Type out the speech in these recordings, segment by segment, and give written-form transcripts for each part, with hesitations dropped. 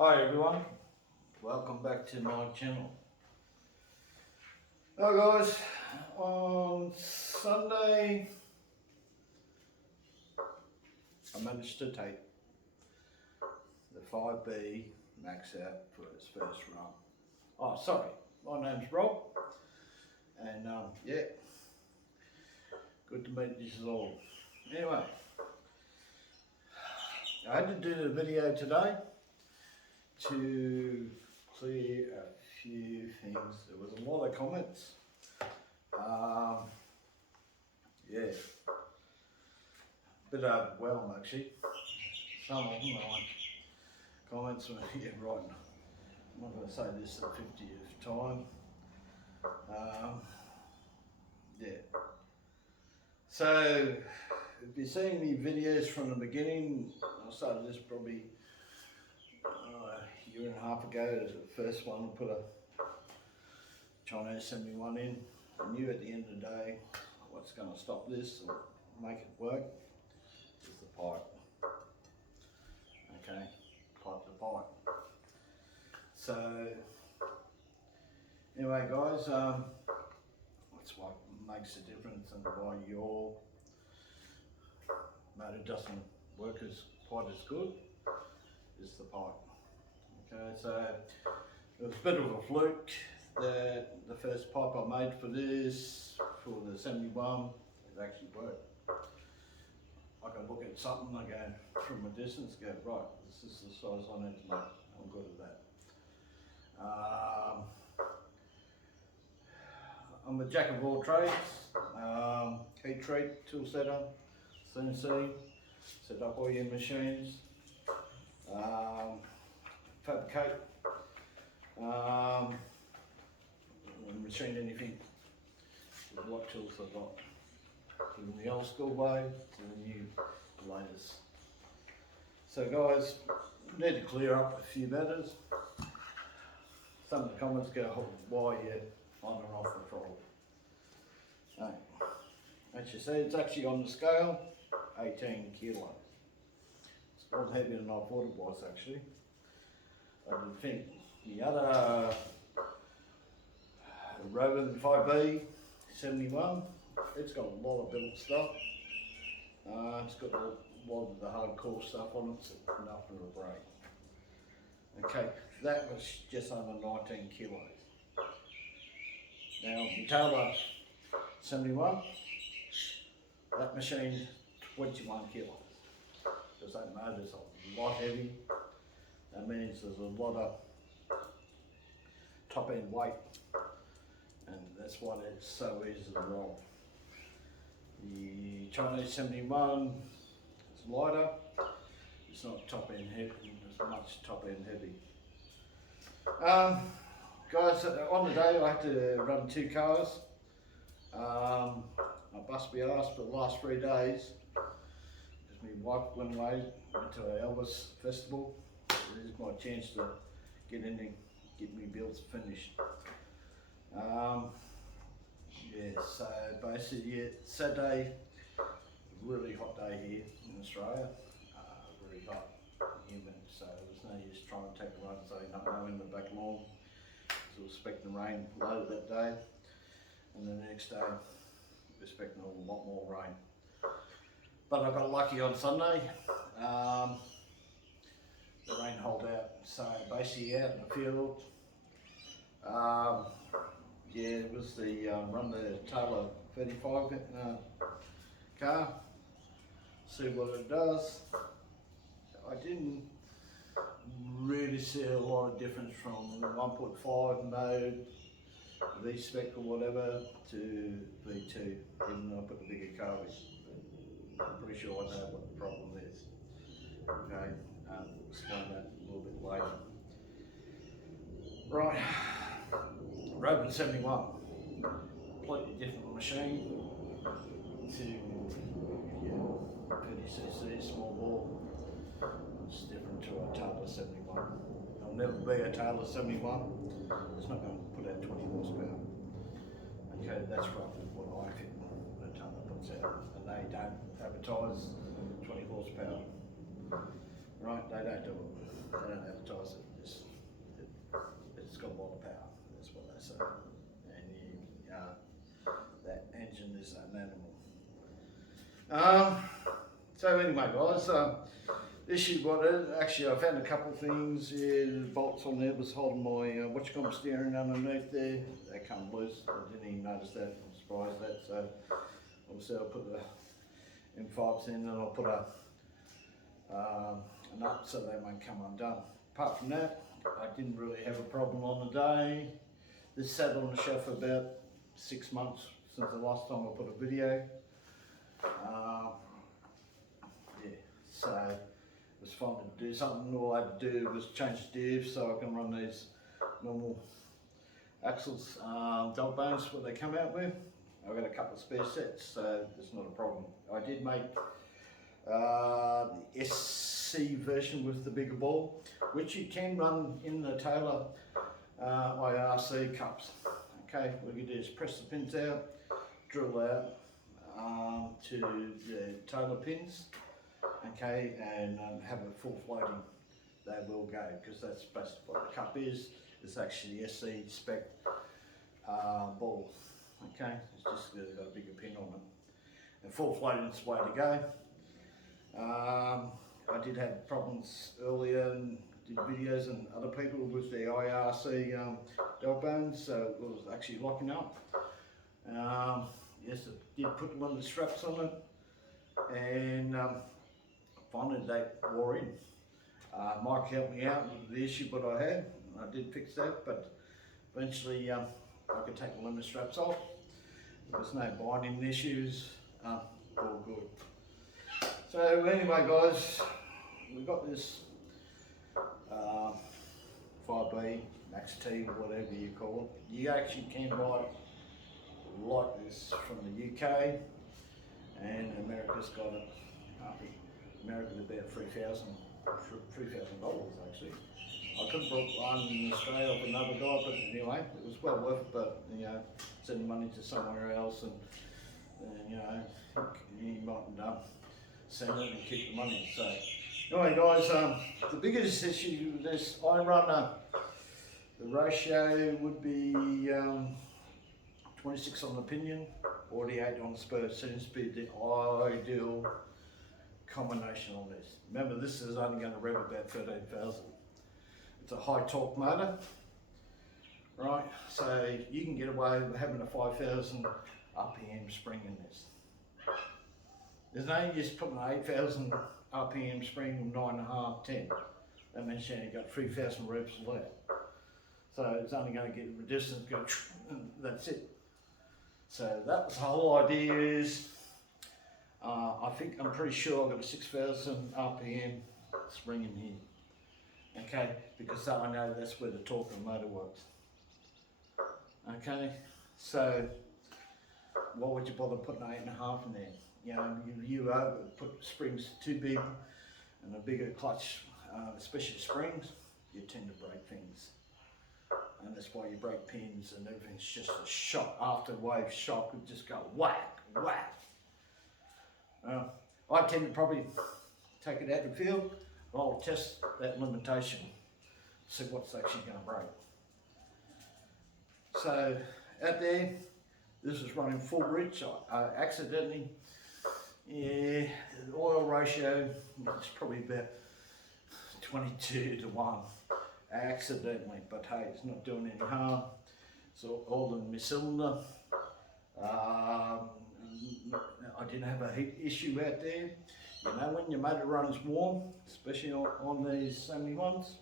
Hi everyone, welcome back to my channel. Now guys, on Sunday I managed to take the 5B max out for its first run. Oh sorry, my name's Rob and yeah, good to meet you all. Anyway, I had to do the video today to clear a few things. There was a lot of comments. Yeah, bit overwhelmed actually. Some of them are comments were yeah, right. I'm not going to say this the 50th time. Yeah. So, if you've seen me videos from the beginning, I started this probably a year and a half ago. It was the first one to put a Chinese 71 in. I knew at the end of the day what's going to stop this or make it work is the pipe. Okay, pipe to pipe. So anyway guys, that's what makes the difference and why your motor doesn't work as quite as good is the pipe. Okay, so it was a bit of a fluke that the first pipe I made for this, for the 71, it actually worked. I can look at something, I go from a distance, go, right, this is the size I need to make, I'm good at that. I'm a jack of all trades, heat treat, tool setter, CNC, set up all your machines, fabricate, machine anything with what tools I've got. From the old school way to the new latest. So guys, need to clear up a few matters. Some of the comments go, oh, why you on and off the throttle. No. As you see, it's actually on the scale, 18 kilos. It's a lot heavier than I thought it was actually. I didn't think. The other Rovan 5B 71, it's got a lot of built stuff. It's got a lot of the hardcore stuff on it, so nothing to break. Okay, that was just under 19 kilos. Now, the Taylor 71, that machine 21 kilos. Because that motor's a lot heavy. That means there's a lot of top end weight, and that's why it's so easy to roll. The Chinese 71 is lighter, it's not top end heavy, as much top end heavy. Guys, on the day I had to run 2 cars. I bust my ass for the last 3 days because my wife went away, went to an Elvis festival. This is my chance to get in and get my bills finished. Yeah, so basically, yeah, Saturday, really hot day here in Australia, really hot, humid, so there's no use trying to take a run, so not knowing the back lawn, so we're expecting rain later that day, and then the next day, we're expecting a lot more rain. But I got lucky on Sunday, the rain held out, so basically out in the field, yeah, it was the run the Taylor 35 car, see what it does. I didn't really see a lot of difference from 1.5 mode, V-spec or whatever, to V2, even though I put the bigger carburetor. I'm pretty sure I know what the problem is. Okay, explain that a little bit later. Right. Rovan 71, completely different machine to 30cc small bore. It's different to a Taylor 71. I'll never be a Taylor 71. It's not going to put out 20 horsepower. Okay, that's roughly what I think a Taylor puts out, and they don't advertise 20 horsepower. Right, they don't do it. They don't advertise it. So anyway, guys, issue what it is, actually I found a couple of things. Yeah, the bolts on there was holding my steering underneath there. They come loose. I didn't even notice that. I'm surprised that. So obviously I'll put the M5s in and I'll put a nut so they won't come undone. Apart from that, I didn't really have a problem on the day. This sat on the shelf for about 6 months since the last time I put a video. Yeah, so it was fun to do something. All I had to do was change the diff so I can run these normal axles, dog bones, what they come out with. I've got a couple of spare sets, so it's not a problem. I did make the SC version with the bigger ball, which you can run in the Taylor IRC cups. Okay, what you do is press the pins out, drill out to the Taylor pins, okay, and have it full floating. They will go, because that's basically what the cup is. It's actually SC spec ball. Okay, it's just got a bigger pin on it. And full floating is the way to go. I did have problems earlier and did videos and other people with the IRC dog bones, so it was actually locking up. Yes, I did put one of the straps on it, and finally they wore in. Mike helped me out with the issue that I had. I did fix that, but eventually I could take the limit straps off. There was no binding issues, all good. So anyway guys, we got this 5B, Max T, whatever you call it. You actually can buy it like this from the UK, and America's got it. America's about $3,000 actually. I couldn't book one in Australia off another guy, but anyway, it was well worth it. But you know, sending money to somewhere else, and you know, you might send it and keep the money. So anyway, guys, the biggest issue with this, I run the ratio would be 26 on the pinion, 48 on the spur. Seems to be the ideal combination on this. Remember, this is only going to rev about 13,000. It's a high torque motor, right? So you can get away with having a 5,000 RPM spring in this. There's no use putting an 8,000 RPM spring, 9.5, 10. That means you only got 3,000 revs left. So it's only going to get the distance, go, and that's it. So that was the whole idea. Is I'm pretty sure I've got a 6,000 RPM spring in here. Okay, because I know that's where the torque of the motor works. Okay, so why would you bother putting 8.5 in there? You know, you put springs too big and a bigger clutch, especially springs, you tend to break things. And that's why you break pins and everything's just a shock after wave shock, would just go whack, whack. I tend to probably take it out of the field. I'll test that limitation, see what's actually going to break. So out there, this is running full reach. I accidentally, yeah, the oil ratio is probably about 22 to 1. Accidentally, but hey, it's not doing any harm. So all in my cylinder. I didn't have a heat issue out there. You know, when your motor runs warm, especially on these 71s,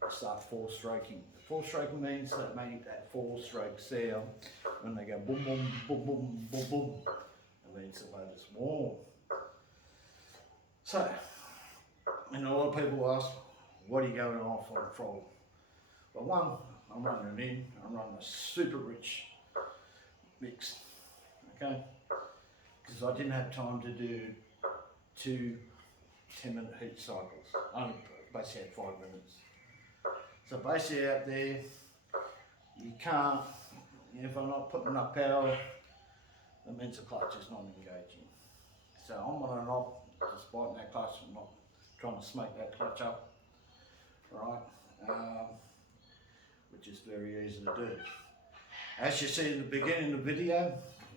they start four-stroking. Four-stroking means they make that four-stroke sound when they go boom, boom, boom, boom, boom, boom. It means the motor's warm. So, and a lot of people ask, what are you going off on throttle? Well, one, I'm running it in. I'm running a super rich mix, okay? Because I didn't have time to do 2 10-minute heat cycles. I only basically had 5 minutes. So basically out there, you can't, if I'm not putting enough power, that means the clutch is not engaging. So I'm on and off, just biting that clutch and not trying to smoke that clutch up. Right, which is very easy to do. As you see in the beginning of the video,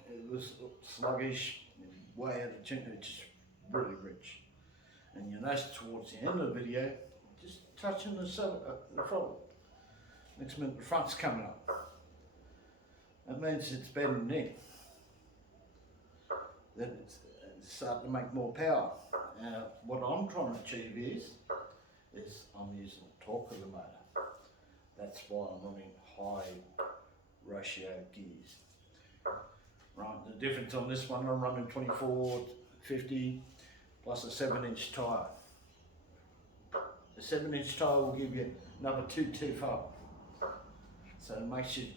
it was sluggish, way out of tune, it's just really rich. And you notice towards the end of the video, just touching the throttle. Next minute the front's coming up. That means it's bending in. That it's starting to make more power. What I'm trying to achieve is I'm using the torque of the motor. That's why I'm running high ratio gears. Right, the difference on this one, I'm running 24/50 plus a 7-inch tyre. The 7-inch tyre will give you another 225. So it makes you,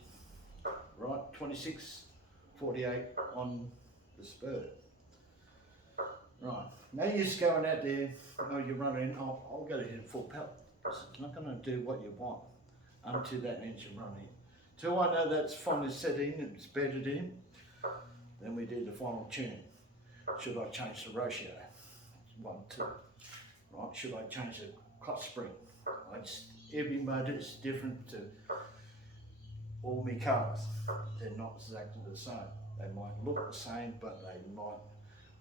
right, 26/48 on the spur. Right, now you're just going out there, you're running, I'll go to hit full pedal. It's not going to do what you want until that engine running. Till I know that's finally set in, it's bedded in, then we do the final tuning. Should I change the ratio? 1:2. Right, should I change the clutch spring? Every motor is different to all my cars. They're not exactly the same. They might look the same, but they might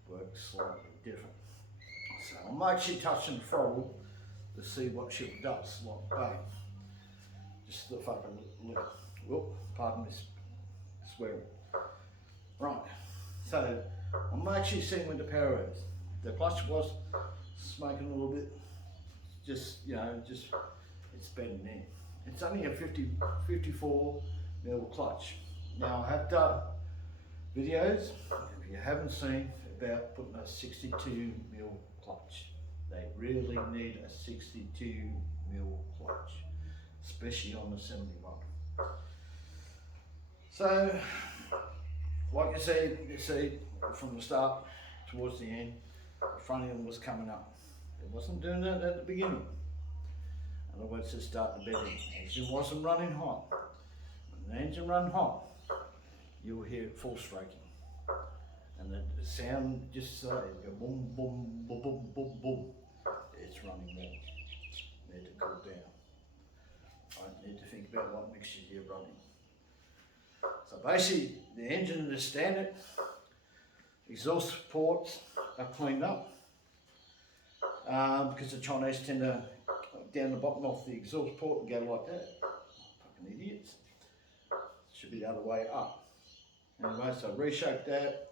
work slightly different. So I'm actually touching the throttle to see what she does, like bang. Just the fucking look. Whoop, pardon me swearing. Right, so I'm actually seeing where the power is. The clutch was smoking a little bit, just it's bending in. It's only a 54 mil clutch. Now I have done videos, if you haven't seen, about putting a 62 mil clutch. They really need a 62 mil clutch, especially on the 71. So, like you see from the start towards the end, the front end was coming up. It wasn't doing that at the beginning. In other words, it started to bed in. The engine wasn't running hot. When the engine ran hot, you will hear it full stroking. And the sound just go boom, boom, boom, boom, boom, boom. It's running well. Need to cool down. I need to think about what mixture you're running. So basically, the engine is standard. Exhaust ports are cleaned up because the Chinese tend to down the bottom of the exhaust port and go like that. Fucking idiots. Should be the other way up. Anyway, so reshape that.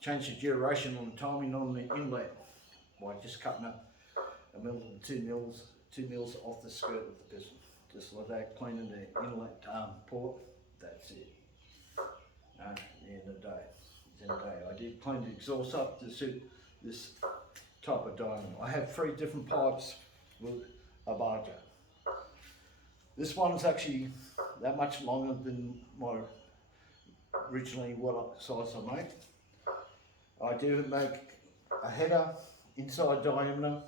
Change the duration on the timing on the inlet by just cutting up a mil to 2 mils off the skirt of the piston. Just like that, cleaning the inlet port. That's it. At the end of the day, I did clean the exhaust up to suit this type of diamond. I have 3 different pipes with a barger. This one's actually that much longer than my originally what size I make. I do make a header inside diameter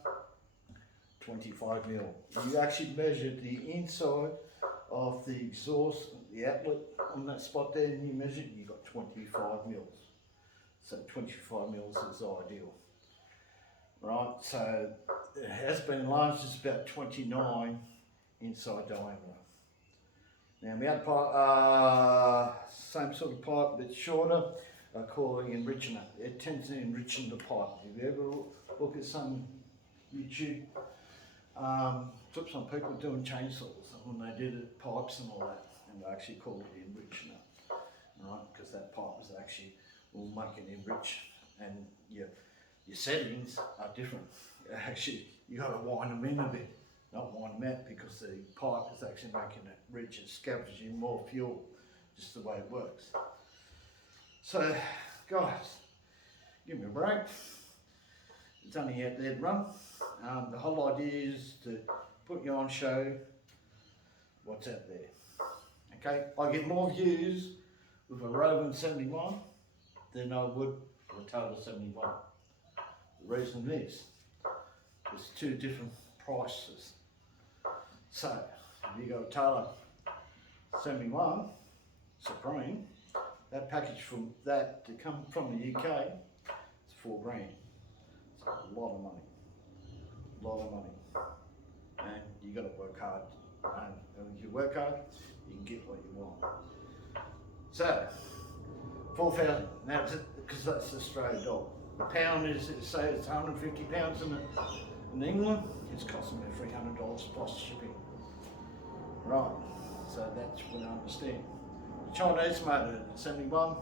25 mil. You actually measure the inside of the exhaust, the outlet on that spot there, and you measure it, you got 25 mils. So 25 mils is ideal. Right, so it has been enlarged, it's about 29 inside diameter. Now my other pipe, same sort of pipe, but shorter, I call the enricher. It tends to enrich the pipe. If you ever look at some YouTube clips on people doing chainsaws, when they did it, pipes and all that, and they actually call it the enricher, right? Because that pipe is actually will make it enrich, and your settings are different. Actually, you got to wind them in a bit, not wind them out, because the pipe is actually making it rich. It's scavenging more fuel, just the way it works. So, guys, give me a break. It's only out there to run. The whole idea is to put you on show what's out there. Okay, I get more views with a Rovan 71 than I would with a Total 71. The reason is, there's 2 different prices. So, if you got a Total 71 Supreme, that package from that to come from the UK is $4 grand. It's a lot of money. And you got to work hard. And if you work hard, you can get what you want. So, 4,000. Now because that's the Australian dollar. The pound is, say it's £150 in England, it's costing me $300 plus shipping. Right, so that's what I understand. The Chinese made it at 71.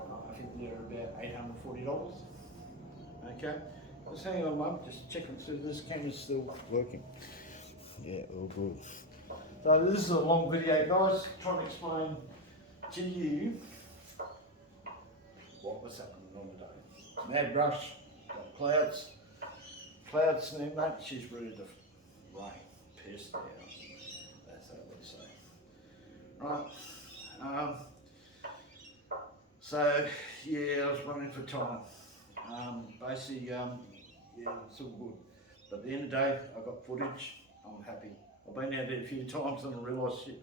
I think they're about $840. Okay, just hang on, mum, just checking through this camera's still working. Yeah, all good. So this is a long video, guys, trying to explain to you what was happening on the day. Mad rush, got clouds and that, she's ready to rain, pissed out. That's what we say. Right, so yeah, I was running for time. Basically, yeah, it's all good. But at the end of the day, I got footage, I'm happy. I've been out there a few times and I realised shit,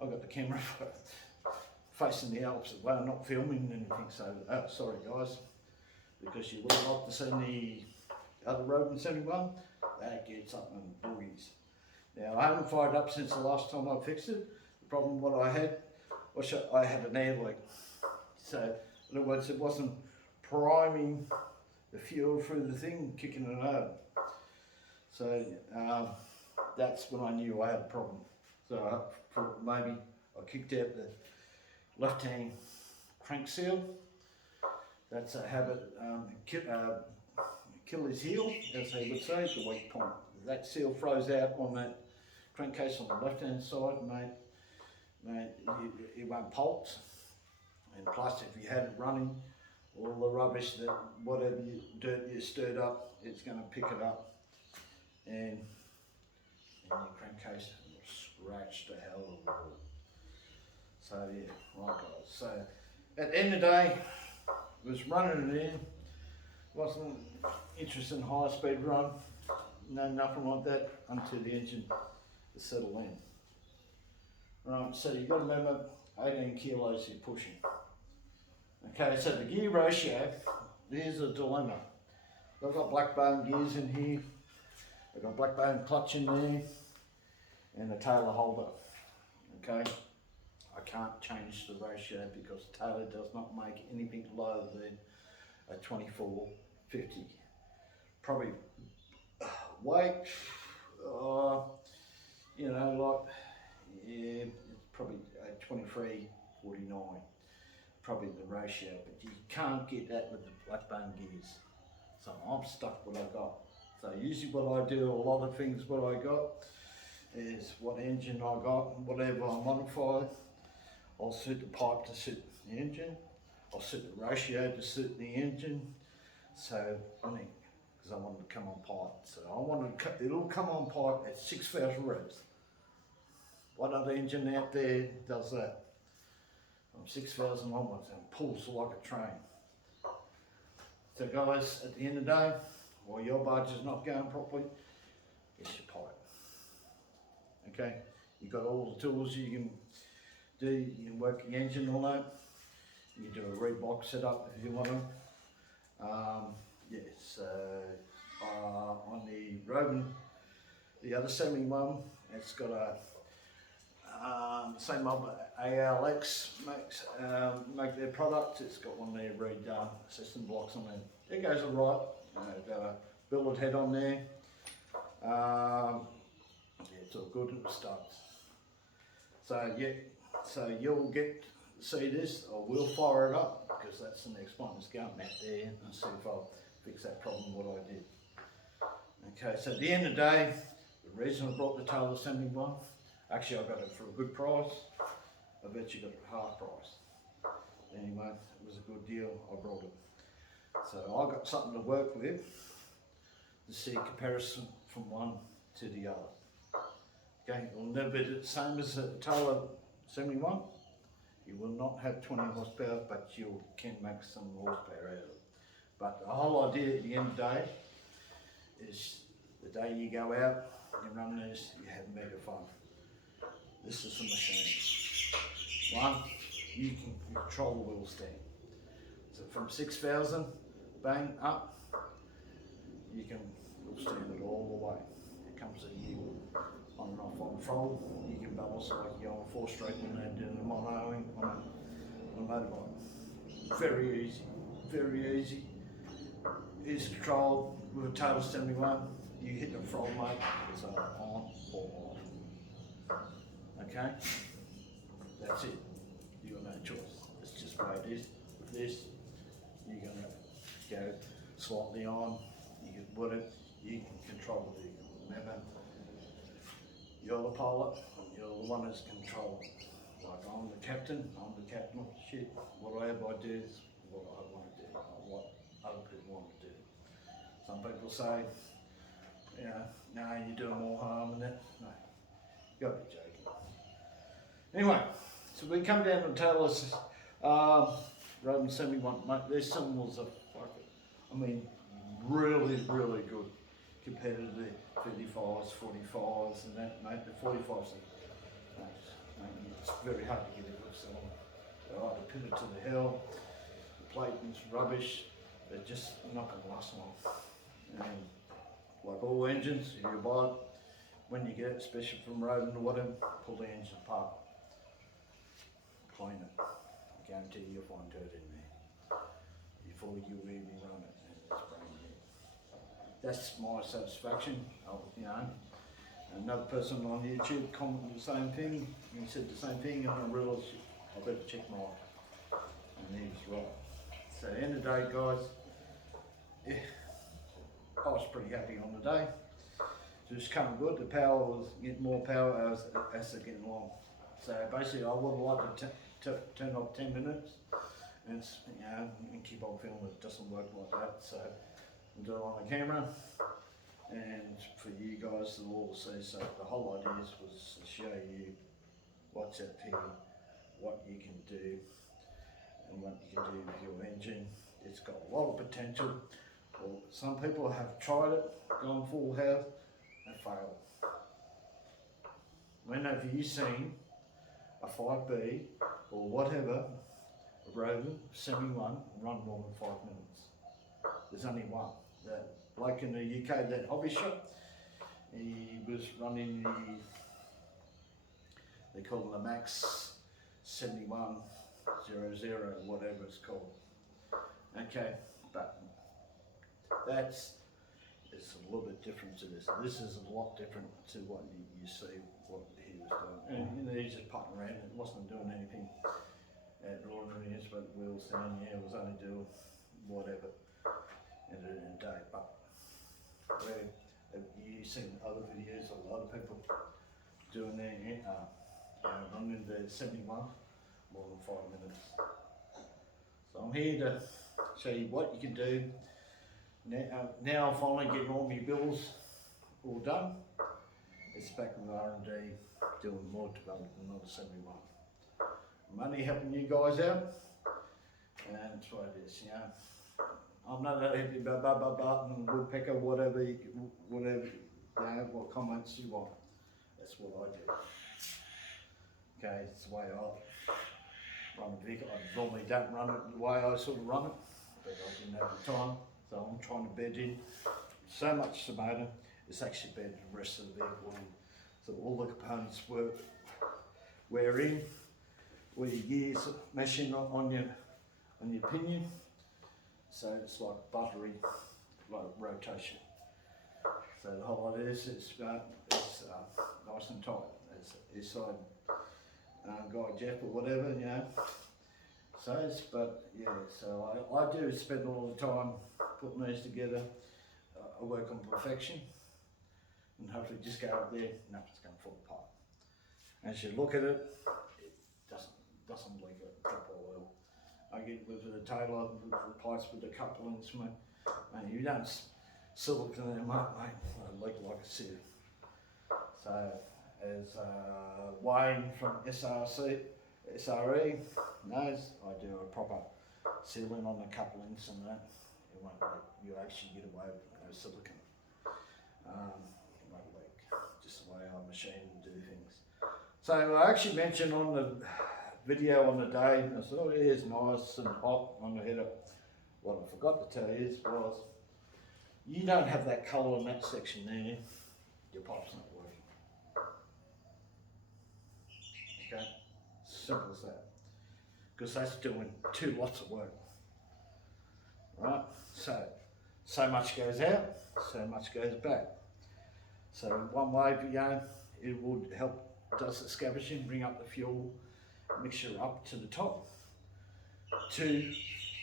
I got the camera facing the Alps, well, I'm not filming anything, so sorry guys, because you would have liked to see the other Rovan 71, that gets up in boogies. Now I haven't fired up since the last time I fixed it. The problem what I had was I had an air leak. So in other words, it wasn't priming the fuel through the thing, kicking it over. So that's when I knew I had a problem. So maybe I kicked out the left-hand crank seal. That's a habit, Achilles heel, as they would say, the weak point. That seal throws out on that crankcase on the left-hand side, mate, it won't pulse. And plus, if you had it running, all the rubbish, that whatever dirt you stirred up, it's going to pick it up, and your crankcase will scratch the hell of the wood. So yeah, right guys. So at the end of the day, I was running it in. Wasn't interested in high speed run. No, nothing like that until the engine is settled in. Right, so you've got to remember 18 kilos you're pushing. Okay, so the gear ratio, there's a dilemma. I've got black bone gears in here, I've got black bone clutch in there, and a tailor holder. Okay, I can't change the ratio because Taylor does not make anything lower than a 2450. Probably weight, you know, like, yeah, it's probably a 2349. Probably the ratio, but you can't get that with the black bone gears. So I'm stuck with what I got. So usually what I do, a lot of things what I got is what engine I got, and whatever I modify, I'll suit the pipe to suit the engine, I'll suit the ratio to suit the engine. So because I want it to come on pipe. So I want to, it'll come on pipe at 6,000 revs. What other engine out there does that? From 6,000 onwards and pulls like a train. So guys, at the end of the day, while your barge is not going properly, it's your pipe. Okay, you've got all the tools you can do, you can work the engine all that. You can do a reblock setup if you want to. Yes, on the Rovan, the other 71, it's got a same old ALX make their product. It's got one of their redone system blocks on there. It goes alright. Got a billet head on there. Yeah, it's all good. It starts. So yeah, so you'll get to see this. I will fire it up because that's the next one. Let's go out there and see if I'll fix that problem what I did. Okay, so at the end of the day, the reason I brought the Taylor 71. Actually, I got it for a good price. I bet you got it at half price. Anyway, it was a good deal. I brought it. So I got something to work with to see a comparison from one to the other. Okay, it'll never be the same as a Taylor 71. You will not have 20 horsepower, but you can make some horsepower out of it. But the whole idea at the end of the day is the day you go out and run this, you have mega fun. This is the machine. One, you can control the wheel stand. So from 6,000, bang, up, you can wheel stand it all the way. It comes a year on and off on throttle. You can balance like you're on a 4-stroke when they're doing the monoing on a motorbike. very easy, very easy. It's controlled with a Taylor 71. You hit the throttle mode, it's on or off. Okay? That's it. You got no choice. It's just the way it is. With this, you're gonna go slightly on, you can put it, you can control the vehicle. Remember, you're the pilot, you're the one that's controlling. Like I'm the captain, shit, whatever I do is what I want to do, not what other people want to do. Some people say, you know, no, you're doing more harm than that. No, you gotta be joking. Anyway, so we come down to Taylor's Rovan 71, mate, their cymbals are fucking, I mean, really, really good compared to the 35s, 45s and that, mate. The 45s, it's very hard to get a good cylinder. They're either pitted to the hill, the plating's rubbish, they're just not going to last long. And like all engines, if you buy it, when you get it, especially from Rovan or whatever, pull the engine apart, clean it. I guarantee you'll find dirt in there before you even run it, and it's brand new. That's my satisfaction. You know, another person on YouTube commented the same thing. He said the same thing, and I realised I better check mine, and he was right. So at the end of the day, guys, yeah, I was pretty happy on the day. So it's coming good. The power was getting more power as they're getting along. So basically, I would like to turn off 10 minutes and you know, and keep on filming. It doesn't work like that. So I'll do it on the camera, and for you guys to all see. So the whole idea was to show you what's up here, what you can do, and what you can do with your engine. It's got a lot of potential. Well, some people have tried it, gone full house, and failed. When have you seen a 5B or whatever, a Rovan 71 run more than 5 minutes? There's only one. That bloke in the UK, that hobby shop, he was running they call it the Max 7100, whatever it's called. Okay, but it's a little bit different to this. This is a lot different to what you see what he was doing. And you know, he's just putting around, it wasn't doing anything ordinary, but we were saying, yeah, it was only doing whatever in a day. But where you've seen other videos of a lot of people doing their running the 71 more than 5 minutes. So I'm here to show you what you can do. Now I'm finally getting all my bills all done. It's back with R&D, doing more development, another 71. I'm only helping you guys out, and that's what it is, you know. I'm not that happy about and woodpecker, whatever, you know, what comments you want. That's what I do. Okay, it's the way I run the vehicle. I normally don't run it the way I sort of run it, but I didn't have the time, so I'm trying to bed in so much motor. It's actually bedded the rest of the vehicle in, so all the components wear in, where your gears meshing on your pinion, so it's like buttery, like rotation. So the whole idea is it's nice and tight. It's inside guy Jeff or whatever, you know. So but yeah, so I do spend all the time putting these together. I work on perfection, and hopefully just go up there, nothing's going to fall apart. As you look at it, it doesn't leak a drop of oil. I get with the Taylor, replaced with the couplings, mate. You don't silicone them up, mate, they leak like a sieve. So as Wayne from SRE knows, I do a proper sealing on the couplings and that. It won't leak. You actually get away with no silicone. It won't leak, just the way I machine and do things. So I actually mentioned on the video on the day, I said, oh, it is nice and hot on the header. What I forgot to tell you was, you don't have that coal in that section there, your pipe's not working. Okay, simple as that. Because that's doing 2 lots of work. right? So much goes out, so much goes back. So one way, it would help, does the scavenging, bring up the fuel mixture up to the top. Two,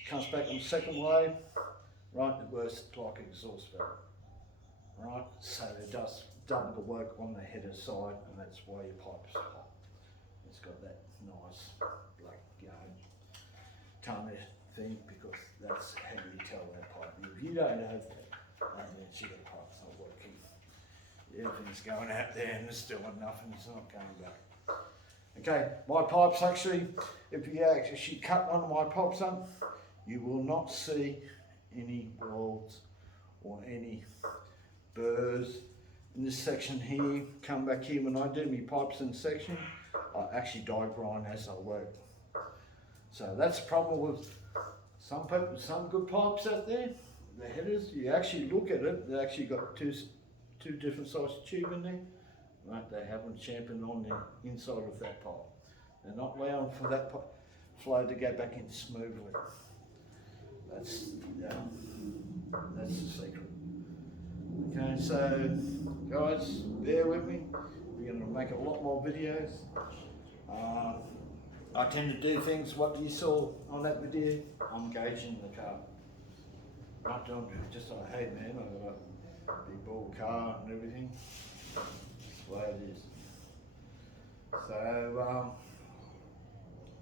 comes back on the second wave, right, it works like an exhaust valve, right? So it does double the work on the header side, and that's why your pipe's hot. It's got that nice black, tarnish thing, because that's how you tell that pipe. If you don't have that means your pipe's not working. Everything's going out there and there's still enough and it's not going back. Okay, my pipes actually, if you actually cut one of my pipes up, you will not see any welds or any burrs in this section here. Come back here, when I do my pipes in section, I actually die grind as I work. So that's the problem with some people, some good pipes out there. The headers, you actually look at it, they actually got two different sized tube in there. Right, they haven't championed on the inside of that pipe. They're not allowing for that flow to go back in smoothly. That's the secret. Okay, so guys, bear with me. We're going to make a lot more videos. I tend to do things what you saw on that video. I'm gauging the car. Not doing just like, hey man, I've got a big ball car and everything. That's the way it is. So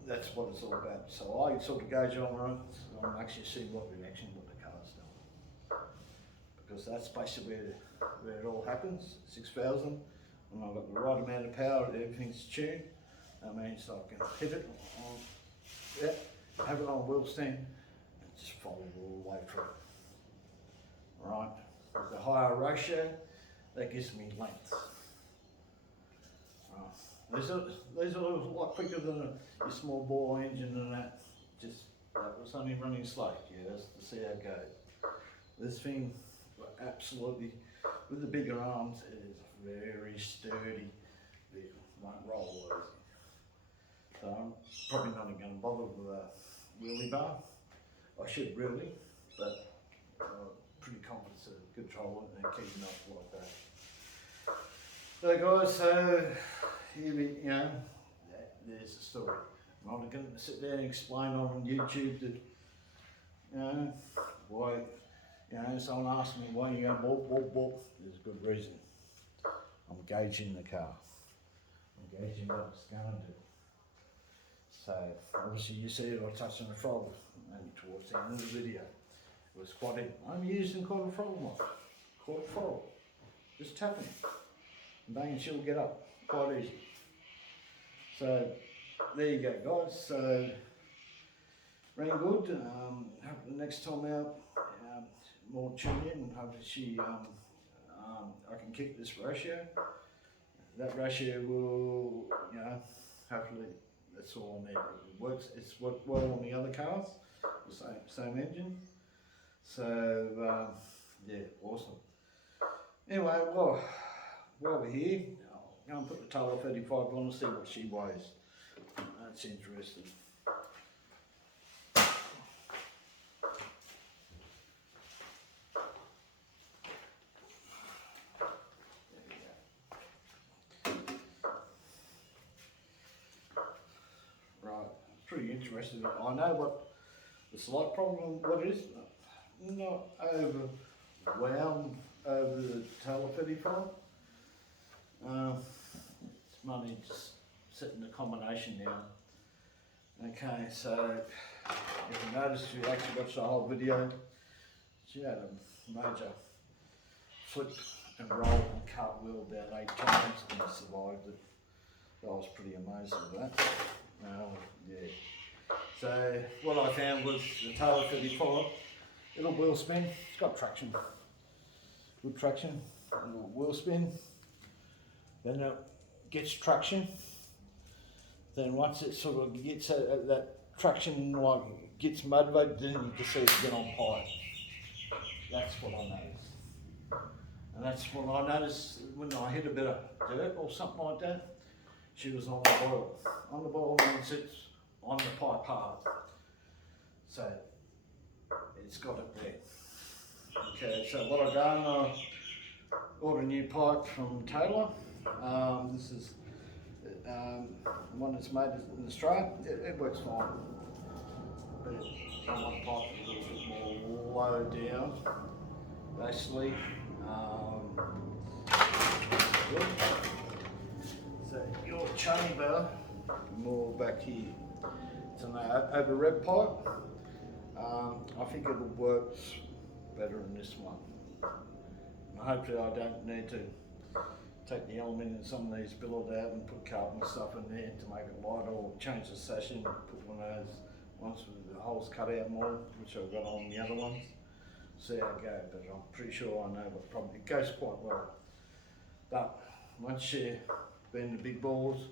that's what it's all about. So I sort of gauge on it. I'm actually seeing what reaction what the car's done, because that's basically where it all happens. 6,000, and I've got the right amount of power. Everything's tuned. That means I can hit it on, have it on wheel stand, and just follow all the way through. Right, with the higher ratio, that gives me length. These are a lot quicker than your small bore engine and that. Just that was only running slow. Yeah, that's to see how it goes. This thing, absolutely, with the bigger arms, it is very sturdy vehicle. Won't roll easy. So I'm probably not going to bother with a wheelie bar. I should really, but pretty confident to control it and keep it up like that. So guys, so here there's the story. I'm not going to sit there and explain on YouTube that, why, someone asked me why you go boop, boop, boop. There's a good reason. I'm gauging the car. I'm gauging what it's going to do. So obviously you see it, I touched on the throttle and towards the end of the video. It was quite in. I'm using quarter throttle mod. Quarter throttle. Just tapping it. And banging, she'll get up. Quite easy. So there you go guys. So ran good. Hope the next time out more tune in, and hopefully I can keep this ratio. That ratio will, hopefully that's all I need. It works. It's worked well on the other cars. The same engine. So yeah, awesome. Anyway, while we're here, I'll go and put the tail 35 on and see what she weighs. That's interesting. Right, pretty interesting. I know what the slight problem, what it is, not overwhelmed over the tail 35. It's money just setting the combination down. Okay, so if you notice, if you actually watched the whole video, she had a major flip and roll and cartwheel about 8 times and survived it. So I was pretty amazed with that. Yeah. So what I found was the tail 35, little wheel spin, it's got traction, good traction, a little wheel spin, then it gets traction, then once it sort of gets that traction, like gets motivated, then you can see it get on high. That's what I noticed. And that's what I noticed when I hit a bit of dirt or something like that, she was on the boil. On the boil means it's on the pipe hard. So it's got it there. Okay, so what I've done, I ordered a new pipe from Taylor. This is one that's made in Australia. It works fine, but I want the pipe a little bit more low down, basically. So your chamber more back here. It's an over red pipe. I think it'll work better in this one. And hopefully I don't need to take the aluminium in some of these, billet out and put carbon stuff in there to make it lighter, or change the sashing and put one of those ones with the holes cut out more, which I've got on the other ones. See how it goes, but I'm pretty sure I know what problem. It goes quite well. But once you've been the big balls,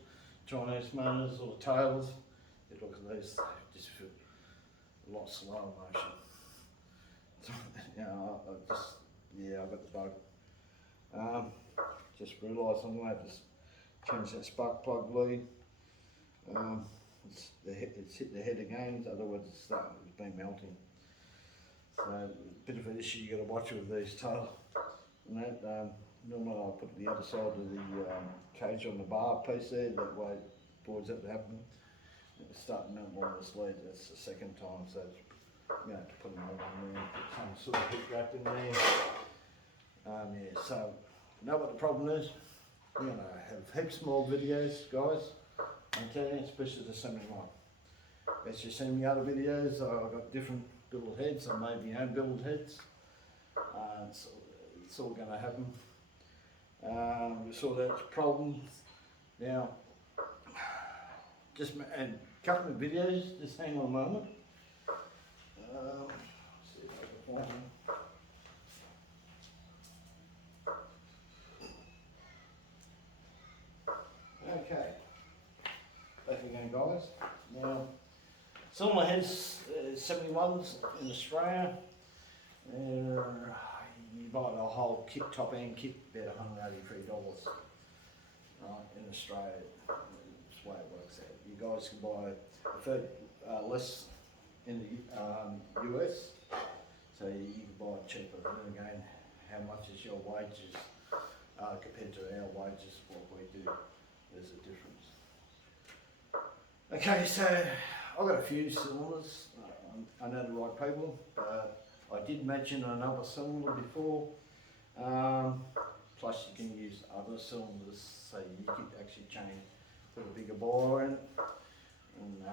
Chinese motors or Taylors, you look at these, just feel a lot slower motion. You know, I got the bug. Just realised I'm going to have to change that spark plug lead. It's hit the head again, otherwise it's been melting. So a bit of an issue you got to watch with these Taylor. And that, normally I put the other side of the cage on the bar piece there, that way it avoids that to happen. It's starting to melt on this lead, that's the second time, so it's, you have to put them all in there, put some sort of heat wrap in there. Yeah, so you know what the problem is? We're going to have heaps more videos, guys, I'm telling you, especially the 71. As you've seen the other videos, I've got different build heads, I made my own build heads. It's all going to happen. We sorted out the problem. Now, just a couple of videos, just hang on a moment. See if I can find them. Okay, back again, guys. Now, some of my heads, 71s in Australia, you buy the whole kit, top end kit, about $183. Right, in Australia, that's the way it works out. You guys can buy a third less in the US, so you can buy it cheaper. And again, how much is your wages compared to our wages, what we do, there's a difference. Okay, so I've got a few cylinders. I know the right people, but I did mention another cylinder before. Plus you can use other cylinders, so you could actually change, put a bigger bore in it, and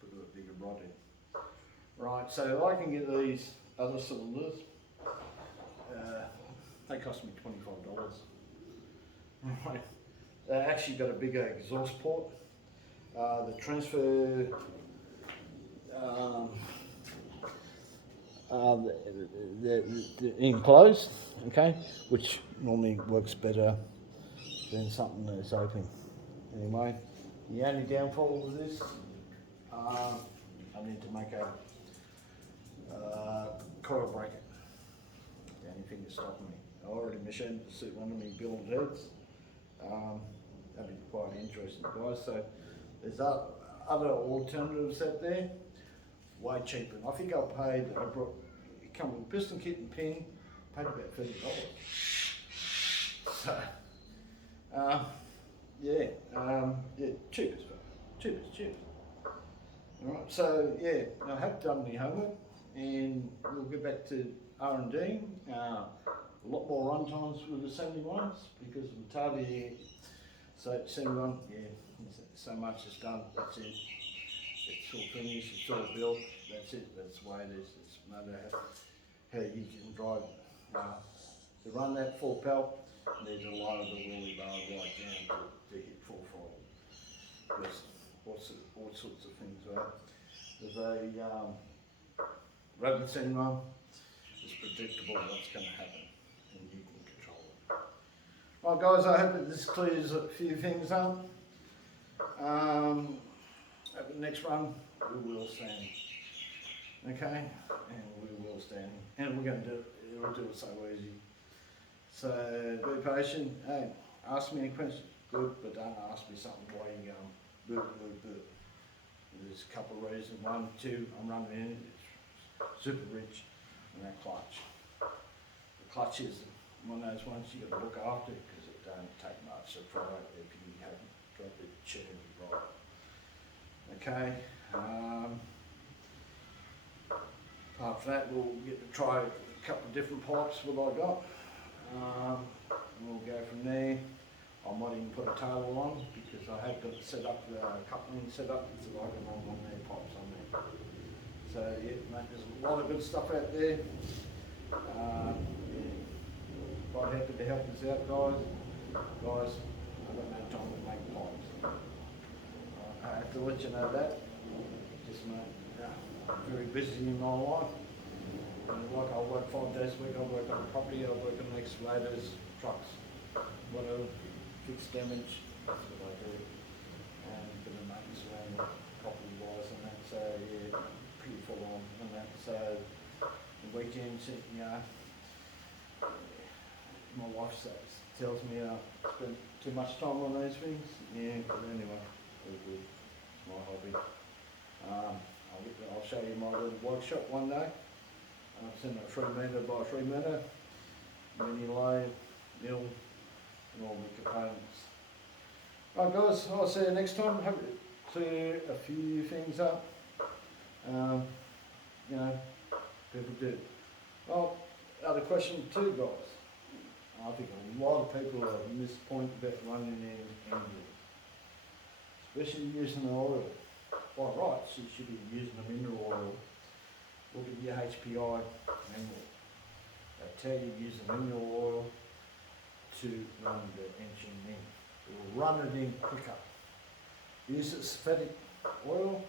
put a bigger rod in. Right, so I can get these other cylinders. They cost me $25. Right. They actually got a bigger exhaust port. The transfer the enclosed, okay, which normally works better than something that's open. Anyway, the only downfall with this, I need to make a coil bracket. The only thing that's stopping me. I already machined to suit one of my build heads. That'd be quite interesting, guys. So there's other alternatives out there, way cheaper. And I think it come with a piston kit and pin, paid about $30. So, cheap as cheap. Alright, so yeah, I have done my homework, and we'll get back to R&D. A lot more run times with the 71s because of the Taylor. So 71, yeah, so much is done, that's it. It's all finished, it's all built, that's it, that's the way it is. It's no matter how you can drive it. To run that full pelt, you need to lower the wheelie bar right down to hit full throttle. Because all sorts of things, right? There's a Rovan 71, it's predictable what's going to happen, and you can control it. Well guys, I hope that this clears a few things up. At the next run, we will stand. Okay? And we will stand. And we're going to do it, we'll do it so easy. So, be patient. Hey, ask me any questions, good, but don't ask me something why you're going, boop. There's a couple of reasons. One, two, I'm running in, super rich, and that clutch. The clutch is one of those ones you got to look after because it don't take much to fry it if you haven't got the tune right. Okay. Apart from that, we'll get to try a couple of different pipes what I got. And we'll go from there. I might even put a tail on because I have got it set up, coupling set up, so I can run on there, pipes on there. So yeah, mate, there's a lot of good stuff out there. Yeah. Quite happy to help us out, guys. Guys, I've got no time to make pipes. I have to let you know that. Just mate, I'm very busy in my life. And like I work 5 days a week, I work on property, I work on excavators, trucks, whatever, fix damage, that's what I do. And a bit of maintenance around the property wise and that, so yeah, pretty full on and that. So the weekends, you know, my wife tells me I spend too much time on those things. Yeah, but anyway, all good. It's my hobby. I'll show you my little workshop one day. It's in a 3 metre by 3 metre, mini lathe, mill, and all the components. Alright guys, I'll see you next time. Hope to clear a few things up. You know, people do. Well, other question too, guys. I think a lot of people are at this point about running in engine, especially using the oil. By rights, you should be using a mineral oil. Look at your HPI manual. They tell you to use the mineral oil to run the engine in. It will run it in quicker. Use a synthetic oil,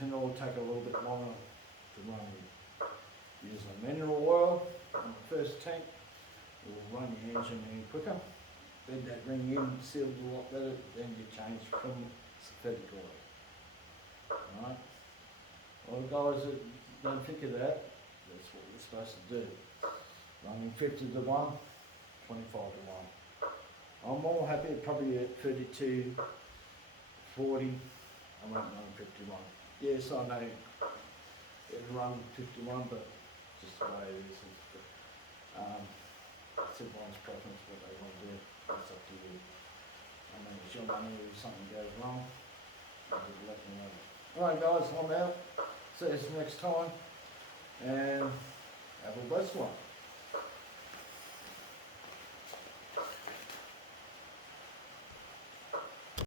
it will take a little bit longer to run in. Use a mineral oil on the first tank, it will run your engine in quicker. Bed that ring in, sealed a lot better, then you change from synthetic oil. Alright? Well, guys that don't think of that, that's what you're supposed to do. Running 50 to 1, 25 to 1. I'm more happy probably at 32, 40, I won't run 51. Yes, I know it'll run 51, but just the way it is. It's everyone's preference what they want to do. That's up to you. I mean, it's your money if something goes wrong, you'll let me know. Alright guys, I'm out. See you next time and have a blessed one.